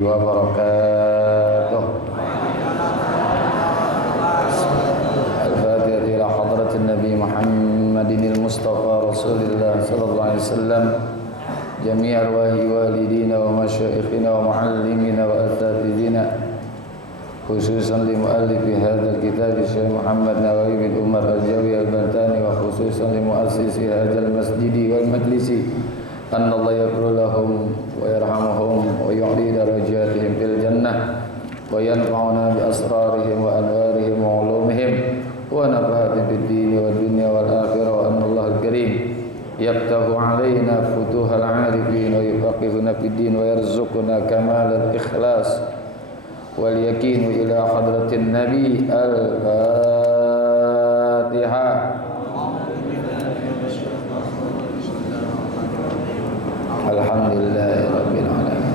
وبركاته. الفاتحة إلى حضرة النبي محمد المصطفى رسول الله صلى الله عليه وسلم، جميع أرواح والدينا ومشايخنا ومعلمينا وأساتذتنا، خصوصا لمؤلف هذا الكتاب الشيخ محمد نواوي بن عمر الجوي البرتاني، وخصوصا لمؤسس هذا المسجد والمجلس، أن الله يغفر لهم ويرحمهم ويعلي درجاتهم في الجنة وينفعنا بأسرارهم وأنوارهم وعلومهم ونفعهم في الدين والدنيا والآخرة، وأن الله الكريم يفتح علينا فتوح العارفين ويفقهنا في الدين ويرزقنا كمال الإخلاص واليقين إلى حضرة النبي. الفاتحة. Alhamdulillah Rabbil Alamin.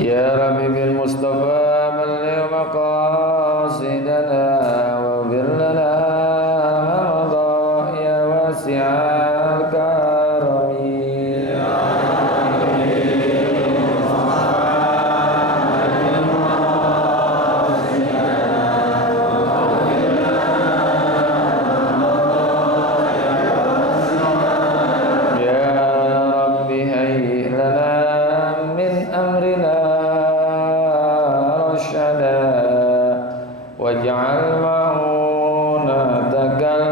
Ya Rabbi bil Mustafa balligh maqasidana wa ghfir lana ma madha ya wasi'al karami. Waj'al ma'unatakal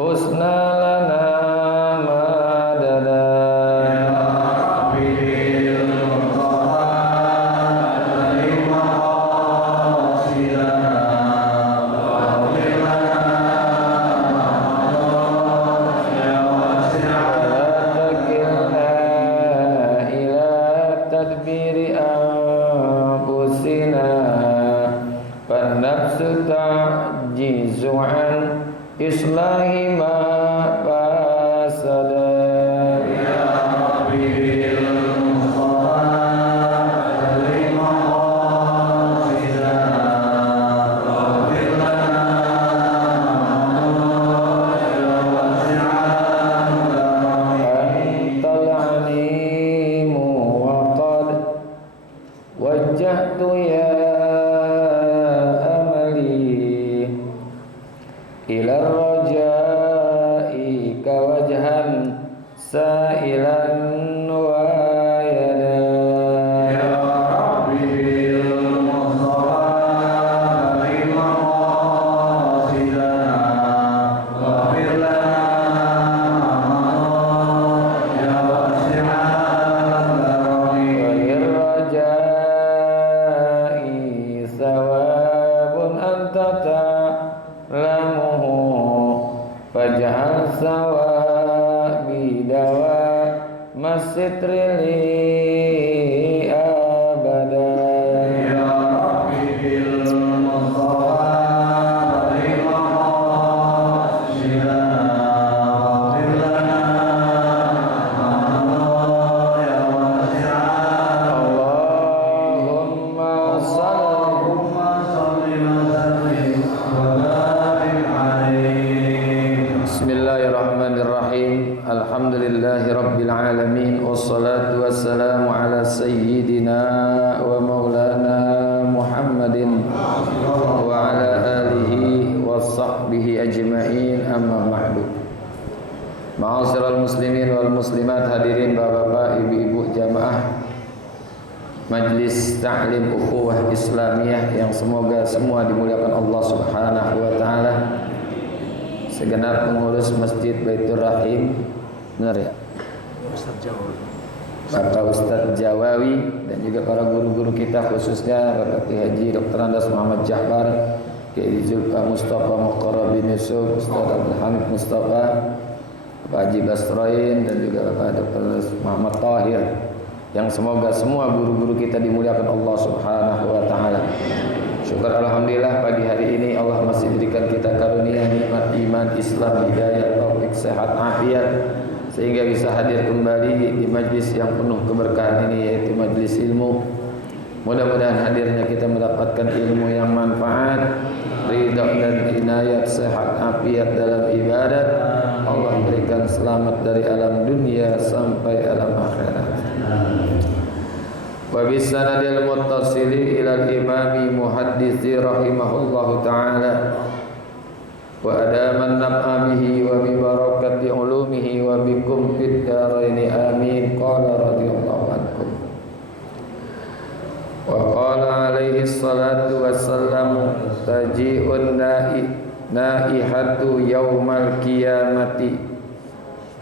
husna lana madada. Ta'jizu an islahi ma fasada. Ya Rabbi bil Mustafa lima qasidana wa ghfir lana ya wasi'al karami. Antal alimu wa qad wajjahtu ya ila rajai kawajhan sa'ilan wa yada. Ya Rabbi bil Mustafa lima qasidana wa ghfir lana ya wasi'al karami. Wa lirrajai thawabun anta faj'al sawabi dawa masitri li abada. Ya Rabbi bil Mustafa lima qasidana ghfir lana ya wasi'al. Allahumma salli wa sallim Bismillahirrahmanirrahim. Alhamdulillahi Rabbil Alamin. Wassalatu wassalamu ala sayyidina wa maulana Muhammadin wa ala alihi wa sahbihi ajma'in, amma ba'du. Ma'asyiral muslimin wal muslimat, hadirin bapak-bapak, ibu-ibu jamaah Majlis Ta'lim Ukhuwah Islamiyah yang semoga semua dimuliakan Allah Subhanahu wa taala. Segenap pengurus Masjid Baitur Rahim, benar ya? Bapak Ustadz Jawawi dan juga para guru-guru kita, khususnya Bapak Kiai Haji Dr. Andas Muhammad Jahbar, Kiai Zulfa Mustafa Muqarrab bin Yusuf, Ustadz Abdul Hamid Mustafa, Bapak Haji Basroin, dan juga Bapak Dr. Muhammad Tahir, yang semoga semua guru-guru kita dimuliakan Allah Subhanahu wa taala. Syukur alhamdulillah pagi hari ini Allah masih berikan kita karunia nikmat iman, Islam, hidayah, taufik, sehat, afiat, sehingga bisa hadir kembali di majlis yang penuh keberkahan ini, yaitu majlis ilmu Mudah-mudahan hadirnya kita mendapatkan ilmu yang manfaat, ridha dan inayat, sehat afiat dalam ibadat. Allah berikan selamat dari alam dunia sampai alam akhirat. Wa bisanadil muttasili ila al-imami muhaddisi rahimahullahu ta'ala wa adaman naf'a bihi wa bi barakati ulumihi wa bikum fid dharaini amin. Qala radhiyallahu ankum wa qala alaihi salatu wassalamu taji'un naihatu yaumal qiyamati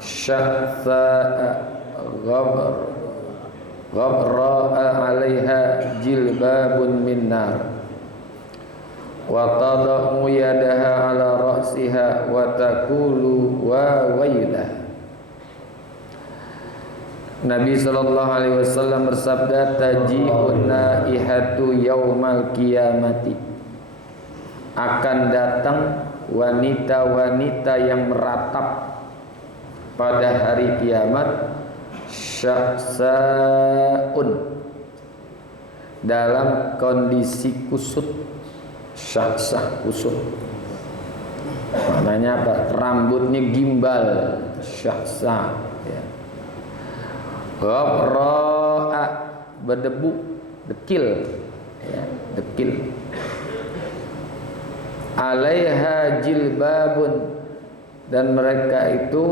syahsa'a ghabra'a 'alaiha jilbabun min nar wa tada'u yadaha 'ala ra'siha wa taqulu wa wailah. Nabi sallallahu alaihi wasallam bersabda, taji'un naihatu yaumal qiyamati, akan datang wanita-wanita yang meratap pada hari kiamat, syahsa'un, dalam kondisi kusut. Syahsah, kusut, maknanya apa? Rambutnya gimbal, syahsah ya. Ghabra'a, berdebu, dekil ya, dekil. Alaiha jilbabun, dan mereka itu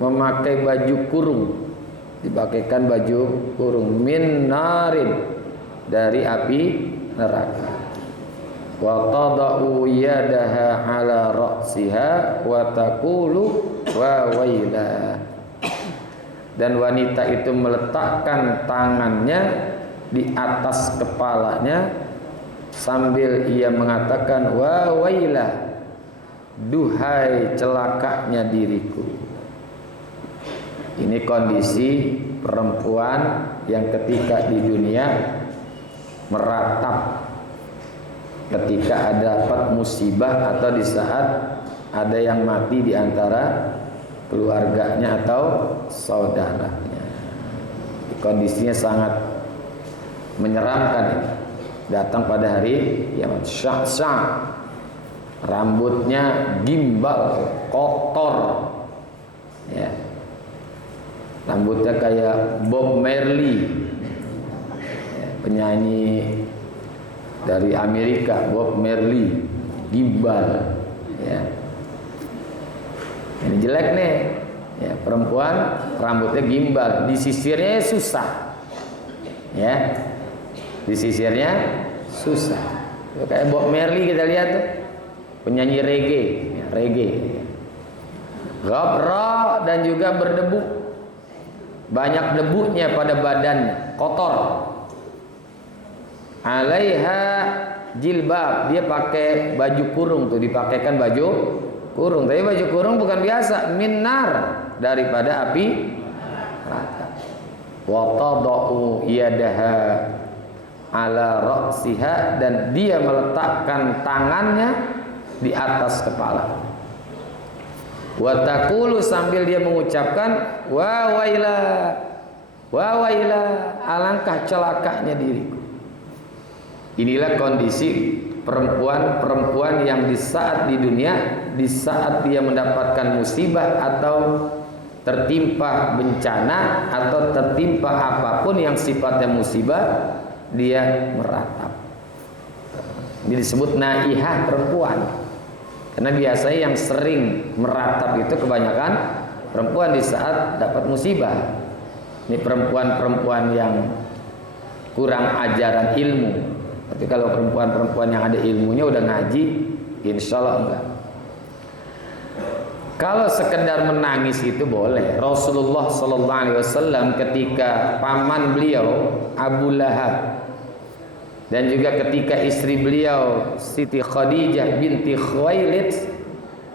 memakai baju kurung, dipakaikan baju kurung, min narin, dari api neraka. Wa tada'u yadaha 'ala ra'siha wa taqulu wa wailah, dan wanita itu meletakkan tangannya di atas kepalanya sambil ia mengatakan wa wailah, duhai celakanya diriku. Ini kondisi perempuan yang ketika di dunia meratap ketika ada dapat musibah atau di saat ada yang mati di antara keluarganya atau saudaranya. Kondisinya sangat menyeramkan. Datang pada hari kiamat, syahsah, rambutnya gimbal, kotor ya. Rambutnya kayak Bob Marley ya, penyanyi dari Amerika, Bob Marley, gimbal ya. Ini jelek nih ya, perempuan rambutnya gimbal, disisirnya susah ya, disisirnya susah. Kayak Bob Marley kita lihat tuh, penyanyi reggae ya, reggae. Ghabra, dan juga berdebu, banyak debunya pada badannya, kotor. Alaiha jilbab, dia pakai baju kurung tuh, dipakaikan baju kurung. Tapi baju kurung bukan biasa, minnar, daripada api neraka. Wa tada'u yadaha 'ala ra'siha, dan dia meletakkan tangannya di atas kepala. Wa taqulu, sambil dia mengucapkan wa wailah, wa wailah, alangkah celakanya diriku. Inilah kondisi perempuan-perempuan yang di saat di dunia, di saat dia mendapatkan musibah atau tertimpa bencana atau tertimpa apapun yang sifatnya musibah, dia meratap. Ini disebut naihah, perempuan. Karena biasanya yang sering meratap itu kebanyakan perempuan di saat dapat musibah. Ini perempuan-perempuan yang kurang ajaran ilmu. Tapi kalau perempuan-perempuan yang ada ilmunya udah ngaji, insya Allah enggak. Kalau sekedar menangis itu boleh. Rasulullah sallallahu alaihi wasallam ketika paman beliau Abu Lahab, dan juga ketika istri beliau Siti Khadijah binti Khuwailid,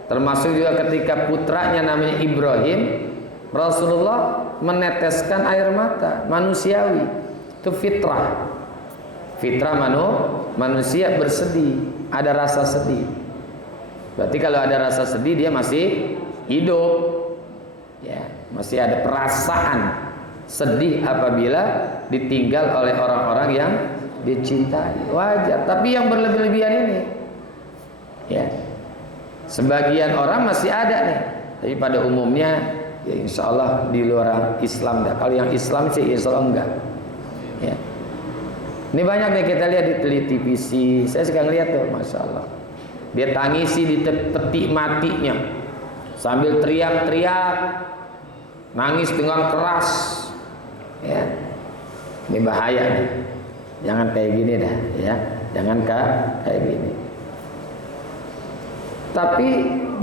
termasuk juga ketika putranya namanya Ibrahim, Rasulullah meneteskan air mata manusiawi. Itu fitrah. Fitrah manusia bersedih, ada rasa sedih. Berarti kalau ada rasa sedih dia masih hidup, ya, masih ada perasaan sedih apabila ditinggal oleh orang-orang yang dicintai, wajar. Tapi yang berlebih-lebihan ini, ya, sebagian orang masih ada nih. Tapi pada umumnya, ya insya Allah di luar Islam dah. Kalau yang Islam sih insya Allah enggak. Ya. Ini banyak nih kita lihat di TVC. Saya suka ngeliat tuh, masya Allah. Dia tangisi di peti matinya, sambil teriak-teriak, nangis dengan keras. Ya, ini bahaya nih. Jangan kayak gini dah, ya. Jangan kayak gini. Tapi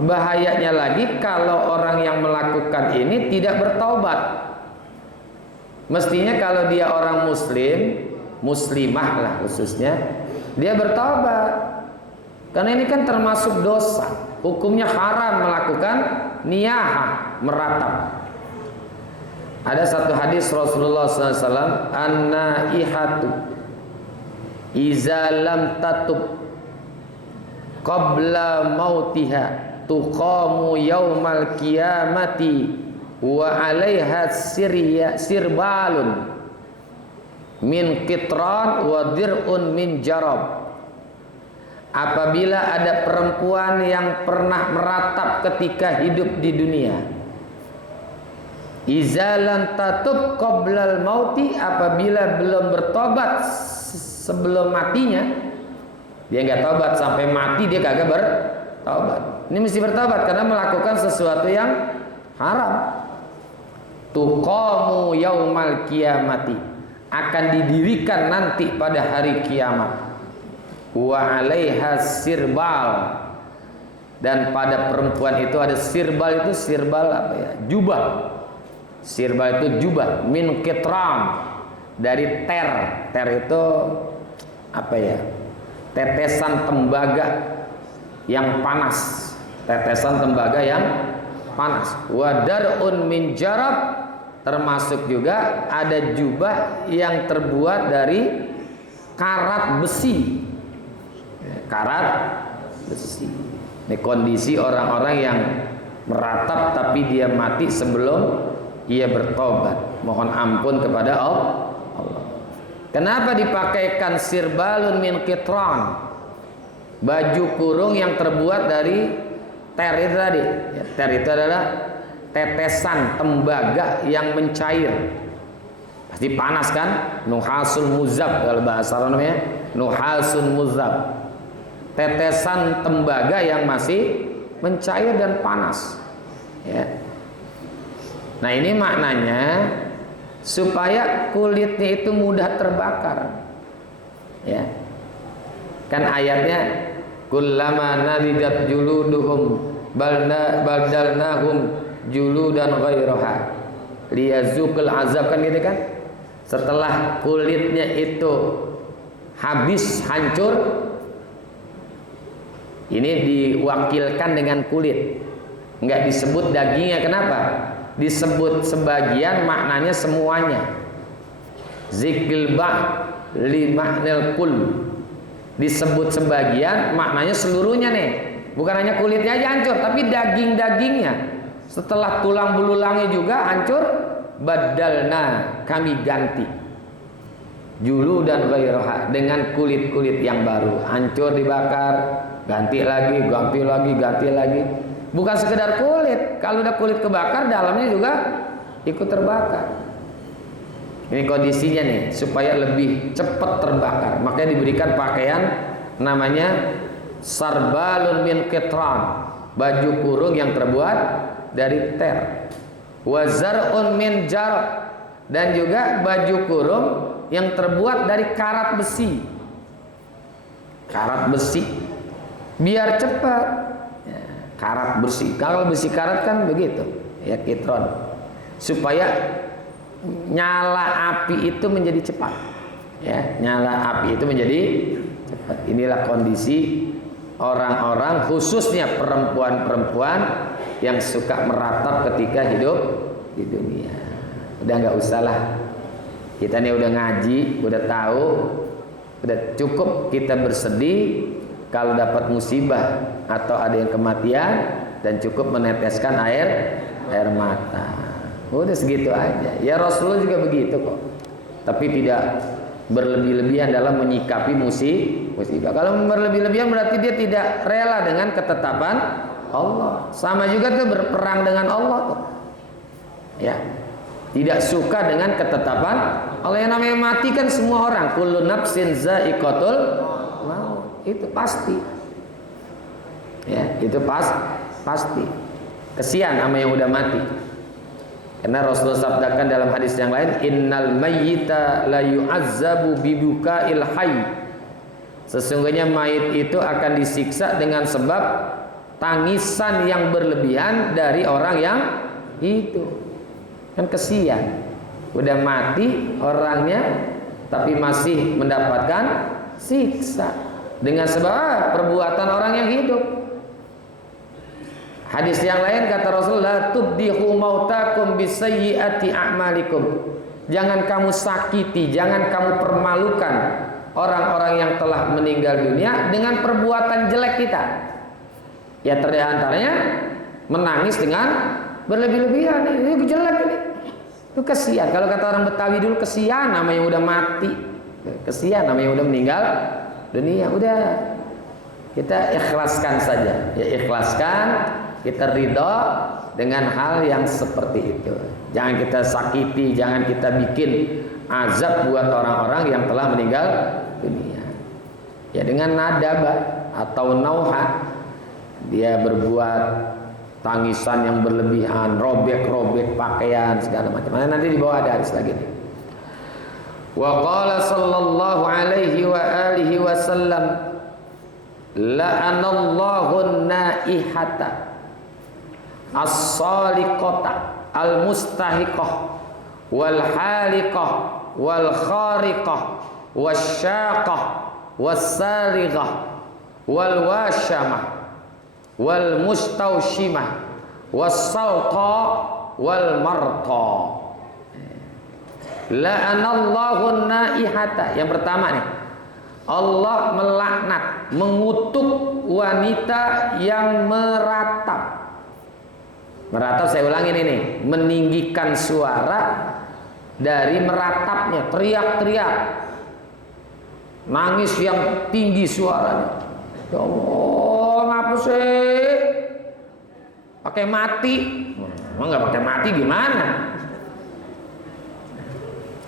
bahayanya lagi kalau orang yang melakukan ini tidak bertaubat. Mestinya kalau dia orang muslim, muslimah lah khususnya, dia bertaubat. Karena ini kan termasuk dosa. Hukumnya haram melakukan niyahah, meratap. Ada satu hadis Rasulullah SAW, an-naihatu iza lam tatub qabla mautiha tuqamu yaumal qiyamati wa 'alaiha sirbalun min qitran wa dir'un min jarab. Apabila ada perempuan yang pernah meratap ketika hidup di dunia, izalan tatub qoblal mauti, apabila belum bertobat sebelum matinya, dia nggak tobat sampai mati, dia kagak bertobat. Ini mesti bertobat karena melakukan sesuatu yang haram. Tuqamu yaumal qiyamati, akan didirikan nanti pada hari kiamat. Wa 'alaiha sirbal, dan pada perempuan itu ada sirbal. Itu sirbal apa ya? Jubah. Sirbal itu jubah min qitram, dari ter. Ter itu apa ya? Tetesan tembaga yang panas. Tetesan tembaga yang panas. Wa dar'un min jarab, termasuk juga ada jubah yang terbuat dari karat besi. Karat besi. Ini kondisi orang-orang yang meratap tapi dia mati sebelum ia bertobat, mohon ampun kepada Allah. Kenapa dipakaikan sirbalun min qitran, baju kurung yang terbuat dari ter itu tadi ya, ter itu adalah tetesan tembaga yang mencair, pasti panas kan. Nuhasul muzab kalau bahasa Arab namanya nuhasun muzab, tetesan tembaga yang masih mencair dan panas ya. Nah ini maknanya supaya kulitnya itu mudah terbakar ya. Kan ayatnya kullama nadidat juluduhum baldalnahum juludan ghairaha liyazuqul azab, kan gitu kan. Setelah kulitnya itu habis hancur, ini diwakilkan dengan kulit, nggak disebut dagingnya. Kenapa? Disebut sebagian, maknanya semuanya. Zikil ba' li ma'nil kul, disebut sebagian, maknanya seluruhnya nih. Bukan hanya kulitnya aja hancur, tapi daging-dagingnya. Setelah tulang belulangnya juga hancur, badalna, kami ganti. Julu dan ghairaha, dengan kulit-kulit yang baru. Hancur dibakar, ganti lagi, ganti lagi, ganti lagi. Bukan sekedar kulit. Kalau udah kulit kebakar, dalamnya juga ikut terbakar. Ini kondisinya nih, supaya lebih cepat terbakar. Makanya diberikan pakaian namanya sarbalun min qitran, baju kurung yang terbuat dari ter. Wazar'un min jarab, dan juga baju kurung yang terbuat dari karat besi. Karat besi biar cepat. Karat besi. Kalau besi karat kan begitu ya, kitron, supaya nyala api itu menjadi cepat ya, nyala api itu menjadi cepat. Inilah kondisi orang-orang, khususnya perempuan-perempuan yang suka meratap ketika hidup di dunia. Udah nggak usah lah, kita nih udah ngaji, udah tahu, udah cukup kita bersedih kalau dapat musibah atau ada yang kematian, dan cukup meneteskan air mata. Udah segitu aja. Ya Rasulullah juga begitu kok. Tapi tidak berlebih-lebihan dalam menyikapi musibah. Kalau berlebih-lebihan berarti dia tidak rela dengan ketetapan Allah. Sama juga tuh berperang dengan Allah tuh. Ya. Tidak suka dengan ketetapan Allah. Yang namanya mati kan semua orang, kullu nafsin za'iqatul maut. Itu pasti. Ya, itu pasti. Kesian sama yang udah mati. Karena Rasulullah sabdakan dalam hadis yang lain, innal mayyita la yu'azzabu bibuka'il hayy. Sesungguhnya mayit itu akan disiksa dengan sebab tangisan yang berlebihan dari orang yang hidup. Kan kesian. Udah mati orangnya tapi masih mendapatkan siksa dengan sebab perbuatan orang yang hidup. Hadis yang lain kata Rasulullah, tubdihu mautakum bisayyiati a'malikum. Jangan kamu sakiti, jangan kamu permalukan orang-orang yang telah meninggal dunia dengan perbuatan jelek kita. Ya terdiantaranya menangis dengan berlebih-lebihan. Ini jelek ini. Itu kesian. Kalau kata orang Betawi dulu, kesian sama yang udah mati. Kesian sama yang udah meninggal dunia. Udah kita ikhlaskan saja. Ya ikhlaskan. Kita ridho dengan hal yang seperti itu. Jangan kita sakiti, jangan kita bikin azab buat orang-orang yang telah meninggal dunia. Ya dengan nadaba atau nauha, dia berbuat tangisan yang berlebihan, robek-robek pakaian segala macam. Nanti di bawah ada hadis lagi nih. Wa qala sallallahu alaihi wa alihi wasallam, la'anallahu naihata as-saliqata al-mustahiqah wal haliqah wal khariqah wasyaqah was-salighah wal washamah wal mustaushimah was-salta wal marta. La'anallahu naihata. Yang pertama nih, Allah melaknat, mengutuk wanita yang meratap. Meratap, saya ulangin ini, meninggikan suara dari meratapnya, teriak-teriak, nangis yang tinggi suaranya. Ya Allah, ngapa sih? Pakai mati? Emang nggak pakai mati gimana?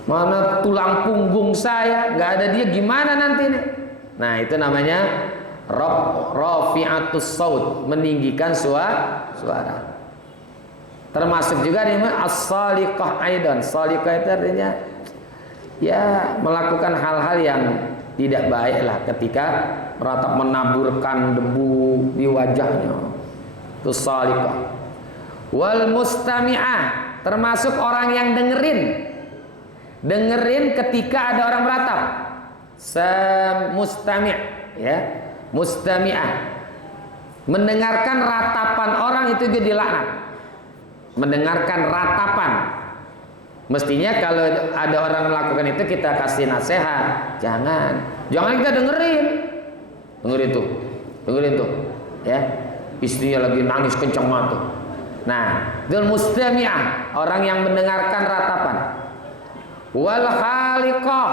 Mana tulang punggung saya? Nggak ada dia, gimana nanti nih? Nah itu namanya rafi'atus saut, meninggikan suara. Termasuk juga nih as-saliqah aidan. Saliqah itu artinya ya melakukan hal-hal yang tidak baik lah ketika meratap, menaburkan debu di wajahnya. Itu saliqah. Wal mustami'ah, termasuk orang yang dengerin ketika ada orang meratap. Mustami', ya, mustami'ah, mendengarkan ratapan orang itu juga dilaknat. Mendengarkan ratapan. Mestinya kalau ada orang melakukan itu kita kasih nasihat. Jangan kita dengerin tuh, ya. Istrinya lagi nangis kencang banget tuh. Nah, itu mustami'ah, orang yang mendengarkan ratapan. Wal khaliqah,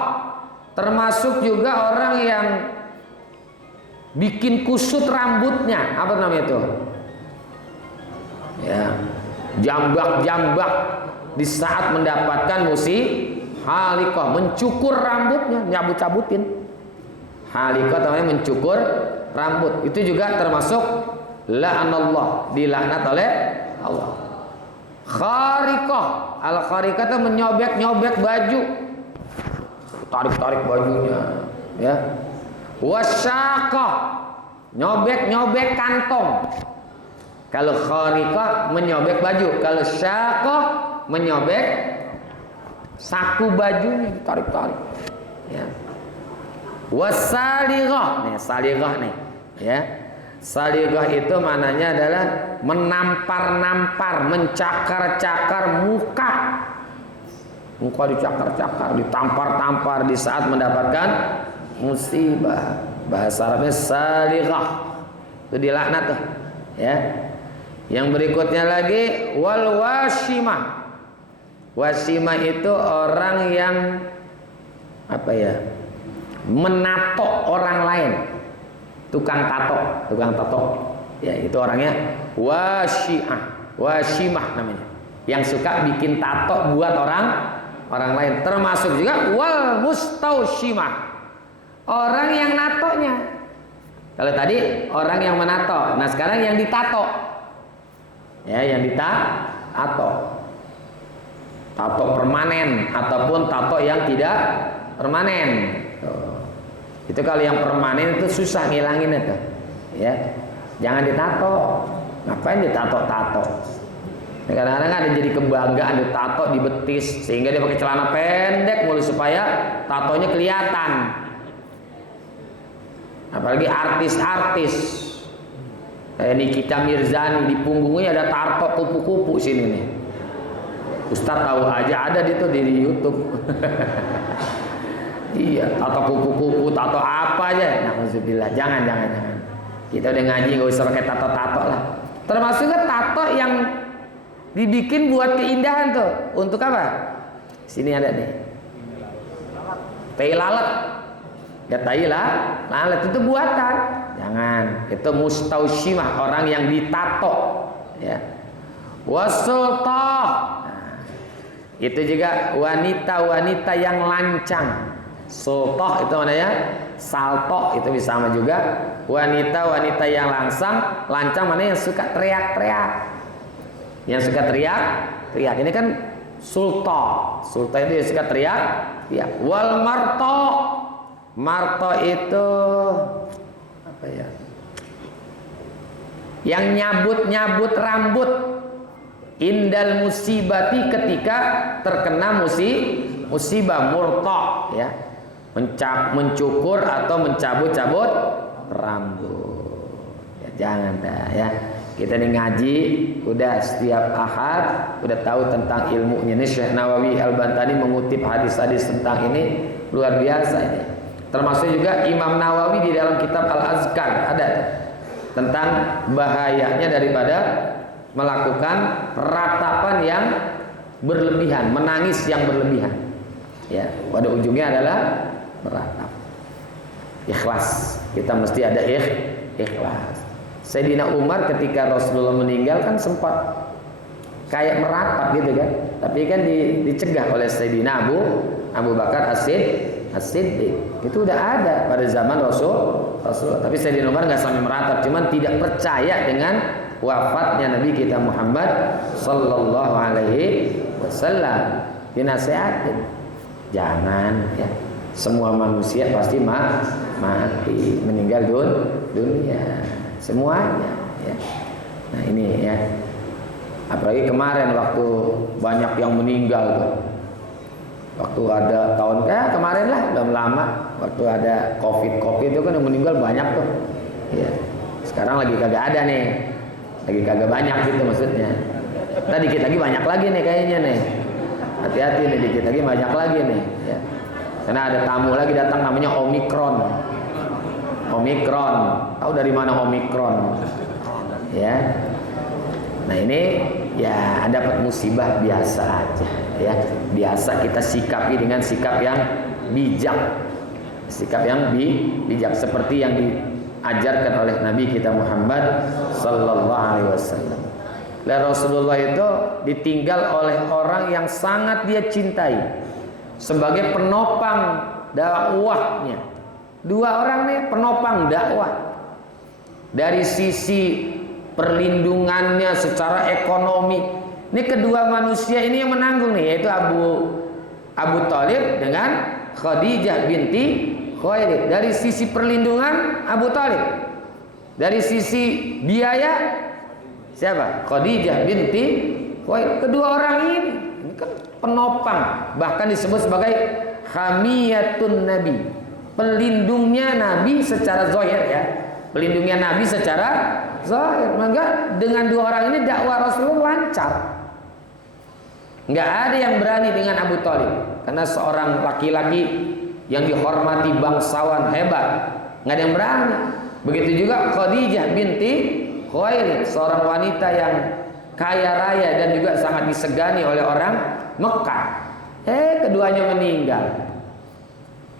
termasuk juga orang yang bikin kusut rambutnya. Apa namanya itu? Ya, jambak di saat mendapatkan khaliqah, mencukur rambutnya, nyabut-cabutin. Khaliqah namanya mencukur rambut. Itu juga termasuk la'anallah, dilaknat oleh Allah. Khariqah, al-khariqah itu menyobek-nyobek baju, tarik-tarik bajunya, ya. Wasyaqah, nyobek-nyobek kantong. Kalau khariqah menyobek baju, kalau syaqah menyobek saku bajunya, ditarik-tarik, ya. Wasalighah, nih salighah nih, ya. Salighah itu mananya adalah menampar-nampar, mencakar-cakar muka dicakar-cakar, ditampar-tampar di saat mendapatkan musibah. Bahasa Arabnya salighah, itu dilaknat tuh, ya. Yang berikutnya lagi wal wasimah. Wasimah itu orang yang apa ya, menato orang lain, tukang tato, ya itu orangnya wasimah namanya, yang suka bikin tato buat orang lain. Termasuk juga wal mustaushimah, orang yang natonya. Kalau tadi orang yang menato, nah sekarang yang ditato, ya yang ditato. Tato permanen ataupun tato yang tidak permanen. Itu kalau yang permanen itu susah ngilangin itu. Ya. Jangan ditato. Ngapain ditato-tato? Kadang-kadang ada jadi kebanggaan ditato di betis sehingga dia pakai celana pendek mulu supaya tatonya kelihatan. Apalagi artis-artis. Kayak Nikita Mirzani di punggungnya ada tato kupu-kupu sini nih. Ustaz tahu aja ada di YouTube. Iya, tato kupu-kupu, tato apa aja. Alhamdulillah, jangan. Kita udah ngaji nggak usah pakai tato-tato lah. Termasuk tato yang dibikin buat keindahan tuh. Untuk apa? Sini ada nih. Tai lalat. Ya tai lalat itu buatan. Jangan. Itu mustaushimah, orang yang ditato. Ya. Wasultah. Itu juga wanita-wanita yang lancang. Sultoh itu namanya salto, itu bisa sama juga. Wanita-wanita yang lancang mana yang suka teriak-teriak. Yang suka teriak. Ini kan sultoh. Sultoh itu yang suka teriak. Wal marto. Marto itu apa ya? Yang nyabut-nyabut rambut. Indal musibati, ketika terkena musibah, murtah ya, mencukur atau mencabut-cabut rambut. Ya, jangan dah ya. Kita nih ngaji udah setiap ahad udah tahu tentang ilmunya. Ini Syekh Nawawi Al-Bantani mengutip hadis-hadis tentang ini luar biasa ini. Termasuk juga Imam Nawawi di dalam kitab Al-Azkar ada tentang bahayanya daripada melakukan ratapan yang berlebihan, menangis yang berlebihan. Ya, pada ujungnya adalah meratap. Ikhlas. Kita mesti ada ikhlas. Sayyidina Umar ketika Rasulullah meninggal kan sempat kayak meratap gitu kan. Tapi kan dicegah oleh Sayyidina Abu Bakar As-Siddiq. Itu udah ada pada zaman Rasulullah. Tapi Sayyidina Umar nggak sampai meratap, cuman tidak percaya dengan wafatnya Nabi kita Muhammad sallallahu alaihi wasallam. Dinasihatin, jangan ya, semua manusia pasti mati, meninggal dunia semuanya ya. Nah ini ya, apalagi kemarin waktu banyak yang meninggal tuh, waktu ada kemarin lah, belum lama, waktu ada covid itu kan yang meninggal banyak tuh ya. Sekarang lagi kagak ada nih, lagi kagak banyak gitu maksudnya. Tadi dikit lagi banyak lagi nih kayaknya nih. Hati-hati nih, dikit lagi banyak lagi nih ya. Karena ada tamu lagi datang namanya Omikron. Tahu dari mana Omikron? Ya. Nah ini ya dapat musibah biasa aja ya. Biasa kita sikapi dengan sikap yang bijak. Sikap yang bijak seperti yang diajarkan oleh Nabi kita Muhammad sallallahu alaihi wasallam. Rasulullah itu ditinggal oleh orang yang sangat dia cintai sebagai penopang dakwahnya. Dua orang nih penopang dakwah. Dari sisi perlindungannya secara ekonomi, ini kedua manusia ini yang menanggung nih, yaitu Abu Thalib dengan Khadijah binti Khuwailid. Dari sisi perlindungan Abu Thalib, dari sisi biaya siapa? Khadijah binti Khuwailid. Kedua orang ini kan penopang, bahkan disebut sebagai hamiyatun Nabi, pelindungnya Nabi secara zahir ya, pelindungnya Nabi secara zahir. Maka dengan dua orang ini dakwah Rasulullah lancar. Nggak ada yang berani dengan Abu Thalib, karena seorang laki-laki yang dihormati, bangsawan hebat, nggak ada yang berani. Begitu juga Khadijah binti Khuwailid, seorang wanita yang kaya raya dan juga sangat disegani oleh orang Mekah. Keduanya meninggal.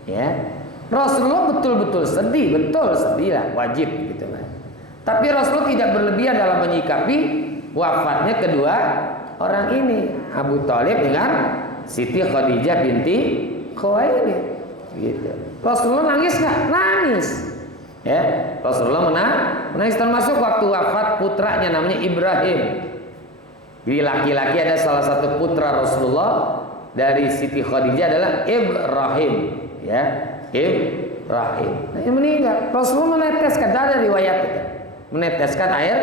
Ya. Rasulullah betul-betul sedih, betul sedih lah, wajib gitu kan. Tapi Rasulullah tidak berlebihan dalam menyikapi wafatnya kedua orang ini, Abu Thalib dengan Siti Khadijah binti Khuwailid. Gitu. Rasulullah nangis nggak? Nangis. Ya, Rasulullah menangis termasuk waktu wafat putranya namanya Ibrahim. Jadi laki-laki ada salah satu putra Rasulullah dari Siti Khadijah adalah Ibrahim. Ya. Ibrahim. Nah, yang meninggal, Rasulullah meneteskan, ada riwayat itu, meneteskan air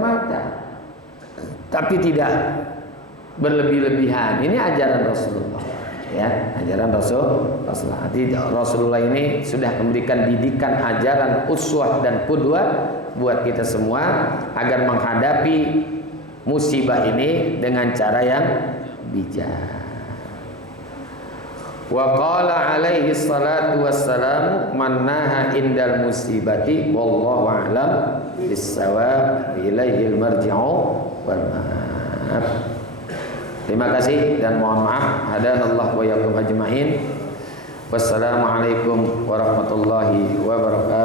mata, tapi tidak berlebih-lebihan. Ini ajaran Rasulullah, ya, ajaran Rasulullah. Rasulullah ini sudah memberikan didikan, ajaran, uswah dan qudwah buat kita semua agar menghadapi musibah ini dengan cara yang bijak. Wa qala alaihi salatu wassalamu man naha indal musibati wallahu a'lam bis-shawab ilaihil marji'u wal ma'ab. Terima kasih dan mohon maaf. Hadanallahu wa iyyakum ajmain. Wassalamualaikum warahmatullahi wabarakatuh.